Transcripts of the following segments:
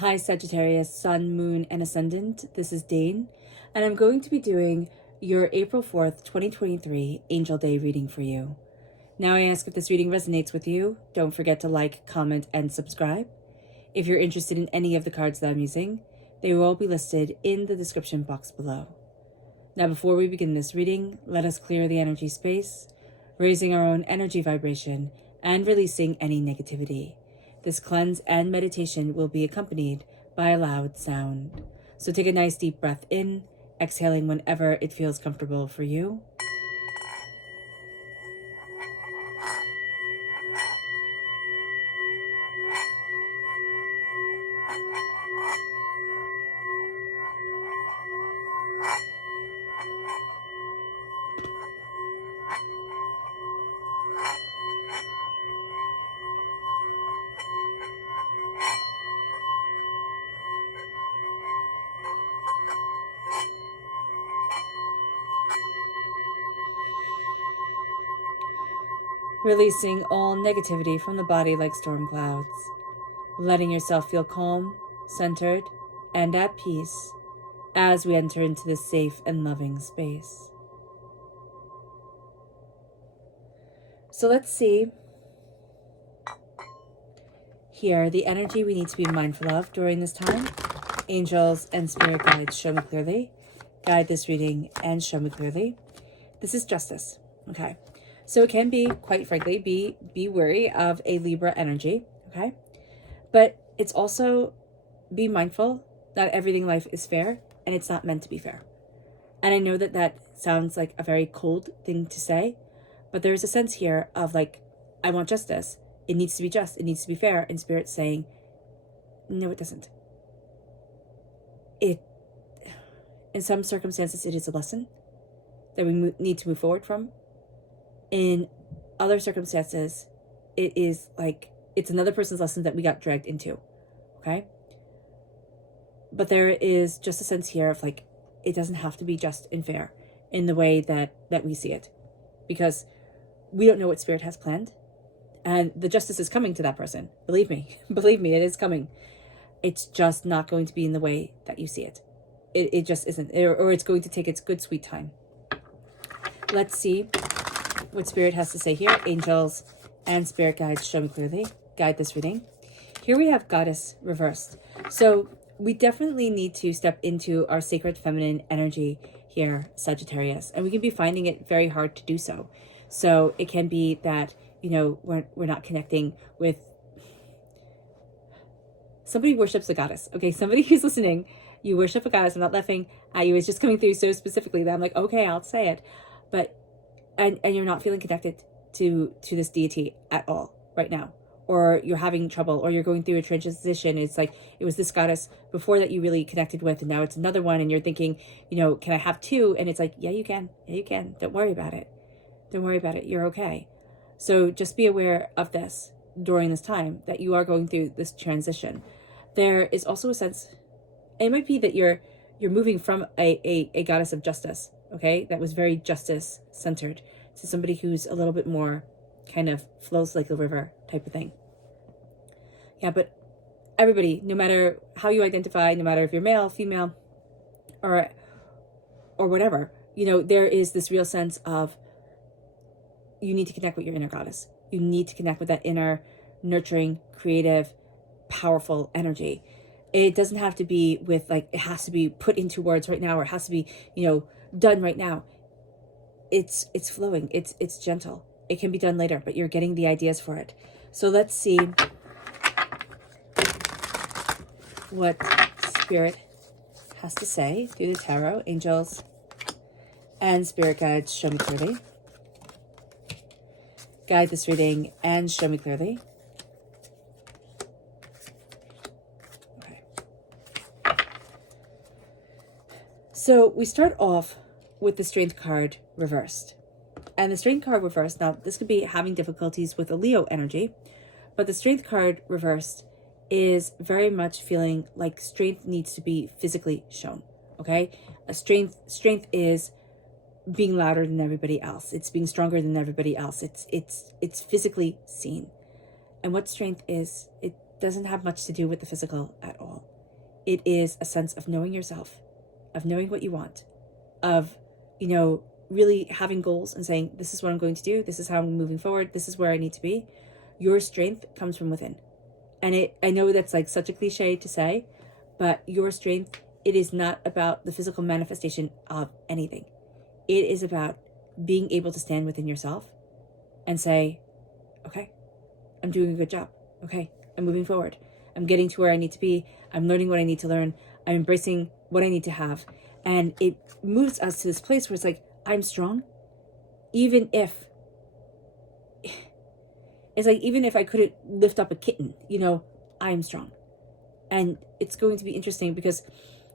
Hi Sagittarius, Sun, Moon, and Ascendant. This is Dane, and I'm going to be doing your April 4th, 2023 Angel Day reading for you. Now I ask if this reading resonates with you, don't forget to like, comment, and subscribe. If you're interested in any of the cards that I'm using, they will all be listed in the description box below. Now before we begin this reading, let us clear the energy space, raising our own energy vibration and releasing any negativity. This cleanse and meditation will be accompanied by a loud sound. So take a nice deep breath in, exhaling whenever it feels comfortable for you. Releasing all negativity from the body like storm clouds. Letting yourself feel calm, centered, and at peace as we enter into this safe and loving space. So let's see here the energy we need to be mindful of during this time. Angels and spirit guides, show me clearly. Guide this reading and show me clearly. This is justice, okay? So it can be, quite frankly, be wary of a Libra energy, okay? But it's also, be mindful that everything in life is fair and it's not meant to be fair. And I know that that sounds like a very cold thing to say, but there's a sense here of like, I want justice. It needs to be just. It needs to be fair. And Spirit's saying, no, it doesn't. In some circumstances, it is a lesson that we need to move forward from. In other circumstances, it is like, it's another person's lesson that we got dragged into, okay? But there is just a sense here of like, it doesn't have to be just and fair in the way that we see it, because we don't know what Spirit has planned, and the justice is coming to that person. Believe me, it is coming. It's just not going to be in the way that you see it. It just isn't, or it's going to take its good sweet time. Let's see what Spirit has to say here. Angels and spirit guides, show me clearly. Guide this reading. Here we have Goddess reversed. So we definitely need to step into our sacred feminine energy here, Sagittarius, and we can be finding it very hard to do so. So it can be that, you know, we're not connecting with somebody worships a goddess. Okay, somebody who's listening, you worship a goddess. I'm not laughing at you. It's just coming through so specifically that I'm like, okay, I'll say it. But and you're not feeling connected to this deity at all right now, or you're having trouble, or you're going through a transition. It's like it was this goddess before that you really connected with, and now it's another one, and you're thinking, you know, can I have two? And it's like, yeah, you can. Don't worry about it. You're okay. So just be aware of this during this time that you are going through this transition. There is also a sense, it might be that you're moving from a goddess of justice, okay, that was very justice centered, to somebody who's a little bit more kind of flows like a river type of thing. Yeah, but everybody, no matter how you identify, no matter if you're male, female, or whatever, you know, there is this real sense of you need to connect with your inner goddess. You need to connect with that inner, nurturing, creative, powerful energy. It doesn't have to be with like, it has to be put into words right now, or it has to be, you know, done right now. It's flowing. It's gentle. It can be done later, but you're getting the ideas for it. So let's see what Spirit has to say through the tarot. Angels and spirit guides, show me clearly. Guide this reading and show me clearly. Okay. So we start off with the Strength card reversed. And the Strength card reversed, now this could be having difficulties with a Leo energy, but the Strength card reversed is very much feeling like strength needs to be physically shown, okay? A strength is being louder than everybody else. It's being stronger than everybody else. It's physically seen. And what strength is, it doesn't have much to do with the physical at all. It is a sense of knowing yourself, of knowing what you want, of, you know, really having goals and saying, this is what I'm going to do. This is how I'm moving forward. This is where I need to be. Your strength comes from within. And I know that's like such a cliche to say, but your strength, it is not about the physical manifestation of anything. It is about being able to stand within yourself and say, okay, I'm doing a good job. Okay, I'm moving forward. I'm getting to where I need to be. I'm learning what I need to learn. I'm embracing what I need to have. And it moves us to this place where it's like, I'm strong. Even if I couldn't lift up a kitten, you know, I'm strong. And it's going to be interesting because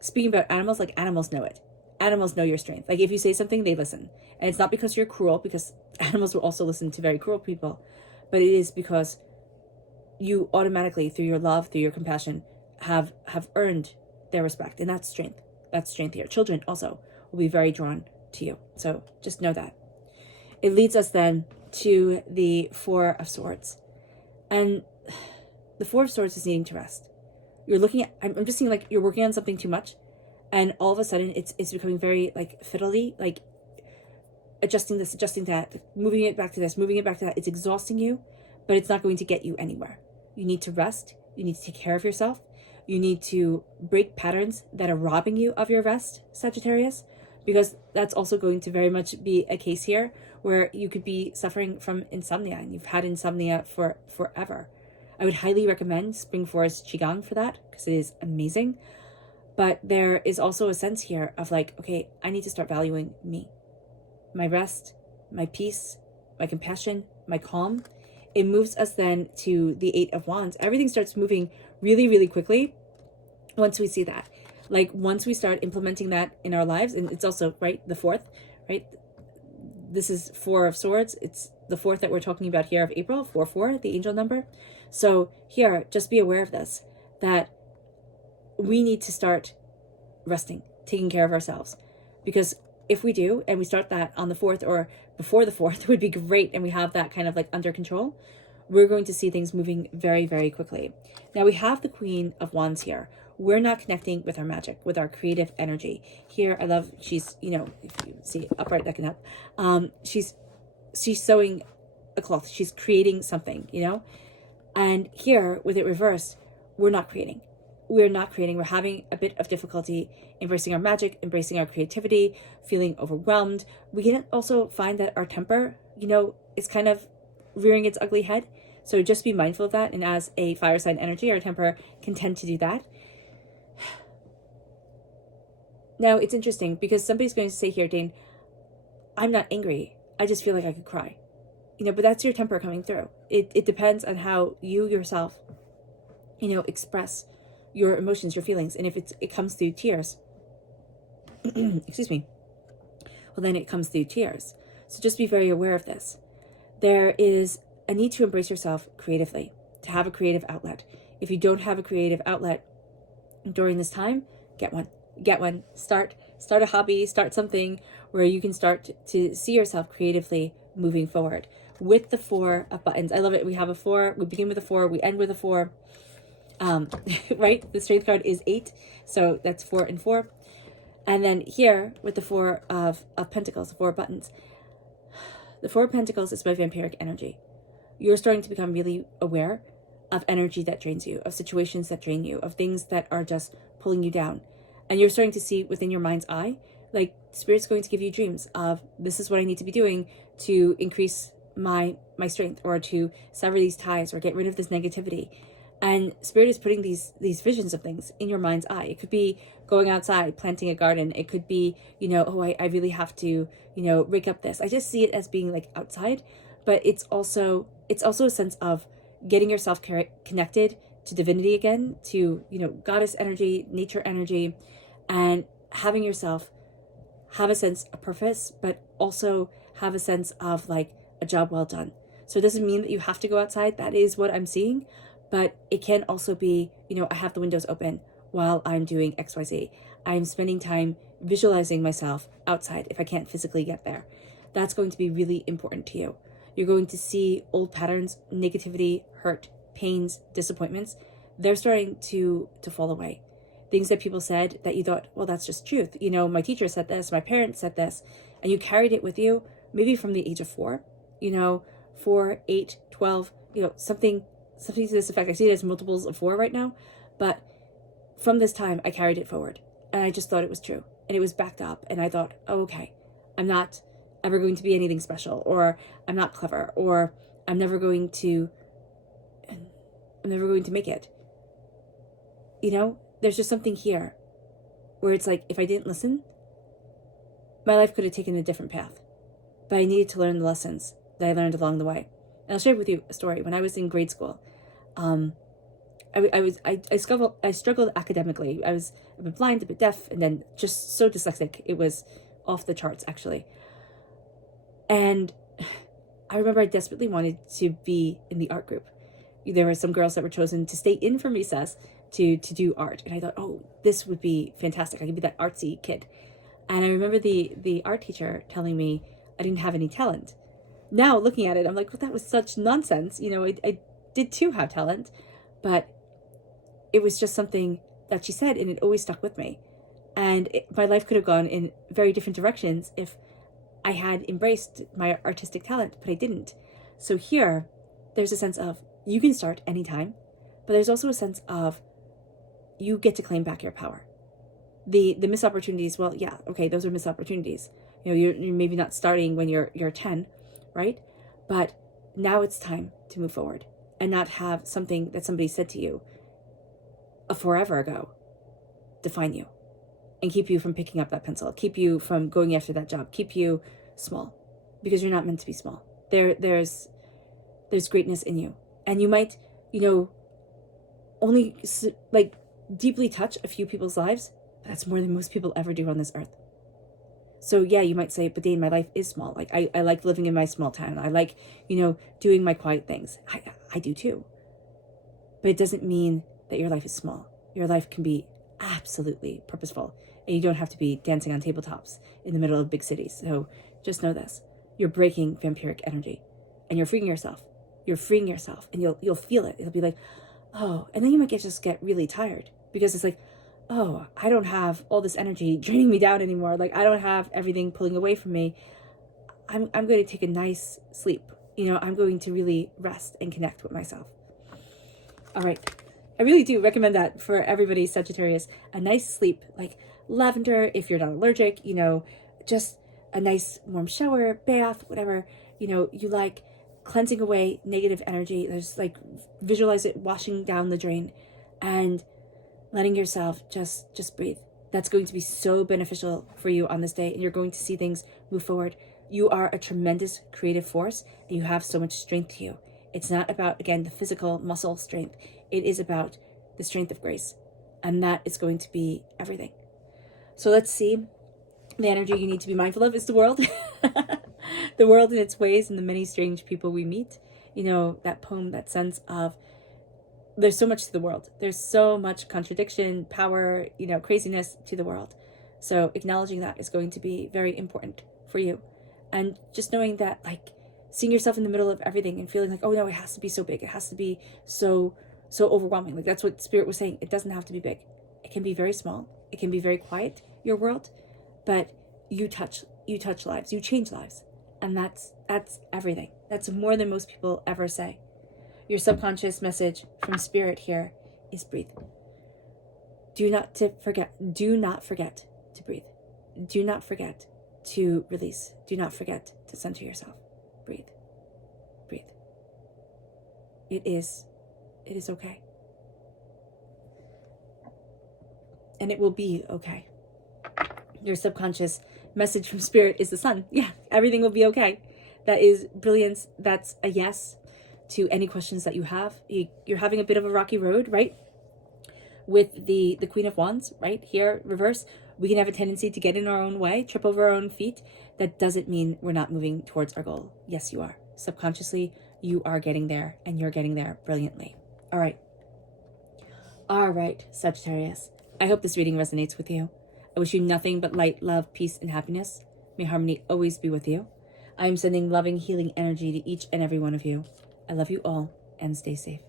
speaking about animals, like animals know it. Animals know your strength. Like if you say something, they listen. And it's not because you're cruel, because animals will also listen to very cruel people, but it is because you automatically, through your love, through your compassion, have earned their respect. And that's strength. That's strength here. Children also will be very drawn to you. So just know that. It leads us then to the Four of Swords. And the Four of Swords is needing to rest. You're looking at, I'm just seeing like you're working on something too much, and all of a sudden it's becoming very like fiddly, like adjusting this, adjusting that, moving it back to this, moving it back to that. It's exhausting you, but it's not going to get you anywhere. You need to rest. You need to take care of yourself. You need to break patterns that are robbing you of your rest, Sagittarius, because that's also going to very much be a case here where you could be suffering from insomnia, and you've had insomnia for forever. I would highly recommend Spring Forest Qigong for that, because it is amazing. But there is also a sense here of like, okay, I need to start valuing me, my rest, my peace, my compassion, my calm. It moves us then to the Eight of Wands. Everything starts moving really, really quickly once we see that. Like once we start implementing that in our lives, and it's also, right, the fourth, right? This is Four of Swords. It's the fourth that we're talking about here of April, 4-4, the angel number. So here, just be aware of this, that we need to start resting, taking care of ourselves. Because if we do, and we start that on the 4th or before the 4th, would be great, and we have that kind of like under control, we're going to see things moving very, very quickly. Now we have the Queen of Wands here. We're not connecting with our magic, with our creative energy. Here, I love, she's, you know, if you see upright, that can help. She's sewing a cloth. She's creating something, you know? And here, with it reversed, we're not creating. We're not creating. We're having a bit of difficulty embracing our magic, embracing our creativity, feeling overwhelmed. We can also find that our temper, you know, is kind of rearing its ugly head. So just be mindful of that. And as a fire sign energy, our temper can tend to do that. Now, it's interesting because somebody's going to say here, Dane, I'm not angry. I just feel like I could cry. You know, but that's your temper coming through. It depends on how you yourself, you know, express your emotions, your feelings. And if it comes through tears, excuse me, well, then it comes through tears. So just be very aware of this. There is a need to embrace yourself creatively, to have a creative outlet. If you don't have a creative outlet during this time, get one. Get one. Start a hobby, start something where you can start to see yourself creatively moving forward. With the Four of Buttons, I love it. We have a 4, we begin with a 4, we end with a 4. Right? The strength card is 8, so that's 4 and 4. And then here with the Four of Pentacles, the 4 of Buttons, the 4 of Pentacles is my vampiric energy. You're starting to become really aware of energy that drains you, of situations that drain you, of things that are just pulling you down. And you're starting to see within your mind's eye, like Spirit's going to give you dreams of, this is what I need to be doing to increase my strength, or to sever these ties, or get rid of this negativity. And Spirit is putting these visions of things in your mind's eye. It could be going outside, planting a garden. It could be, you know, oh, I really have to, you know, rake up this. I just see it as being like outside, but it's also a sense of getting yourself connected to divinity again, to, you know, goddess energy, nature energy, and having yourself have a sense of purpose, but also have a sense of like a job well done. So it doesn't mean that you have to go outside. That is what I'm seeing. But it can also be, you know, I have the windows open while I'm doing XYZ. I'm spending time visualizing myself outside if I can't physically get there. That's going to be really important to you. You're going to see old patterns, negativity, hurt, pains, disappointments. They're starting to fall away. things that people said that you thought, well, that's just truth. You know, my teacher said this, my parents said this, and you carried it with you, maybe from the age of 4, you know, 4, 8, 12, you know, something to this effect. I see it as multiples of 4 right now, but from this time, I carried it forward, and I just thought it was true, and it was backed up, and I thought, oh, okay, I'm not ever going to be anything special, or I'm not clever, or I'm never going to make it. You know, there's just something here where it's like, if I didn't listen, my life could have taken a different path, but I needed to learn the lessons that I learned along the way. And I'll share with you a story. When I was in grade school, I struggled academically. I was a bit blind, a bit deaf, and then just so dyslexic. It was off the charts, actually. And I remember I desperately wanted to be in the art group. There were some girls that were chosen to stay in from recess to do art. And I thought, oh, this would be fantastic. I could be that artsy kid. And I remember the art teacher telling me I didn't have any talent. Now, looking at it, I'm like, well, that was such nonsense. You know, I did too have talent, but it was just something that she said, and it always stuck with me. And my life could have gone in very different directions if I had embraced my artistic talent, but I didn't. So here, there's a sense of you can start anytime, but there's also a sense of you get to claim back your power. The missed opportunities, well, yeah, okay, those are missed opportunities. You know, you're maybe not starting when you're 10, right? But now it's time to move forward and not have something that somebody said to you a forever ago define you and keep you from picking up that pencil, keep you from going after that job, keep you small, because you're not meant to be small. There's greatness in you, and you might, you know, only like deeply touch a few people's lives. But that's more than most people ever do on this earth. So yeah, you might say, but Dane, my life is small. Like I like living in my small town. I like, you know, doing my quiet things. I do too. But it doesn't mean that your life is small. Your life can be absolutely purposeful, and you don't have to be dancing on tabletops in the middle of big cities. So just know this: you're breaking vampiric energy, and you're freeing yourself. You're freeing yourself, and you'll feel it. It'll be like, oh, and then you might just get really tired, because it's like, oh, I don't have all this energy draining me down anymore. Like, I don't have everything pulling away from me. I'm going to take a nice sleep. You know, I'm going to really rest and connect with myself. All right. I really do recommend that for everybody, Sagittarius. A nice sleep, like lavender, if you're not allergic, you know, just a nice warm shower, bath, whatever, you know, you like, cleansing away negative energy. There's like, visualize it washing down the drain and letting yourself just breathe. That's going to be so beneficial for you on this day, and you're going to see things move forward. You are a tremendous creative force, and you have so much strength to you. It's not about, again, the physical muscle strength. It is about the strength of grace, and that is going to be everything. So let's see. The energy you need to be mindful of is the world. The world in its ways and the many strange people we meet. You know, that poem, that sense of there's so much to the world. There's so much contradiction, power, you know, craziness to the world. So acknowledging that is going to be very important for you. And just knowing that, like, seeing yourself in the middle of everything and feeling like, oh no, it has to be so big. It has to be so overwhelming. Like, that's what Spirit was saying. It doesn't have to be big. It can be very small. It can be very quiet, your world, but you touch lives, you change lives. And that's everything. That's more than most people ever say. Your subconscious message from Spirit here is breathe. Do not forget to breathe. Do not forget to release. Do not forget to center yourself. Breathe. Breathe. It is okay. And it will be okay. Your subconscious message from Spirit is the sun. Yeah, everything will be okay. That is brilliance. That's a yes to any questions that you have. You're having a bit of a rocky road, right? With the Queen of Wands, right? Here, reverse. We can have a tendency to get in our own way, trip over our own feet. That doesn't mean we're not moving towards our goal. Yes, you are. Subconsciously, you are getting there, and you're getting there brilliantly. All right, Sagittarius. I hope this reading resonates with you. I wish you nothing but light, love, peace, and happiness. May harmony always be with you. I am sending loving, healing energy to each and every one of you. I love you all, and stay safe.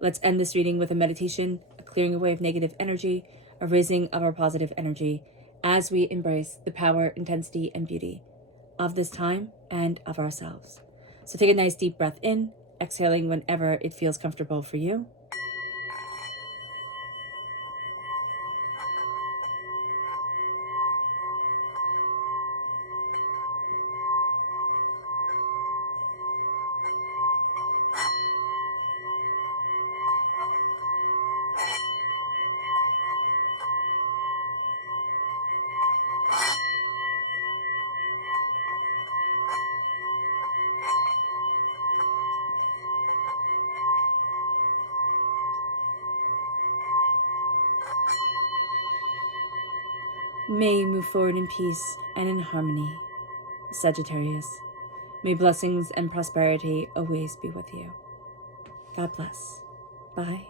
Let's end this reading with a meditation, a clearing away of negative energy, a raising of our positive energy as we embrace the power, intensity, and beauty of this time and of ourselves. So take a nice deep breath in, exhaling whenever it feels comfortable for you. May you move forward in peace and in harmony, Sagittarius. May blessings and prosperity always be with you. God bless. Bye.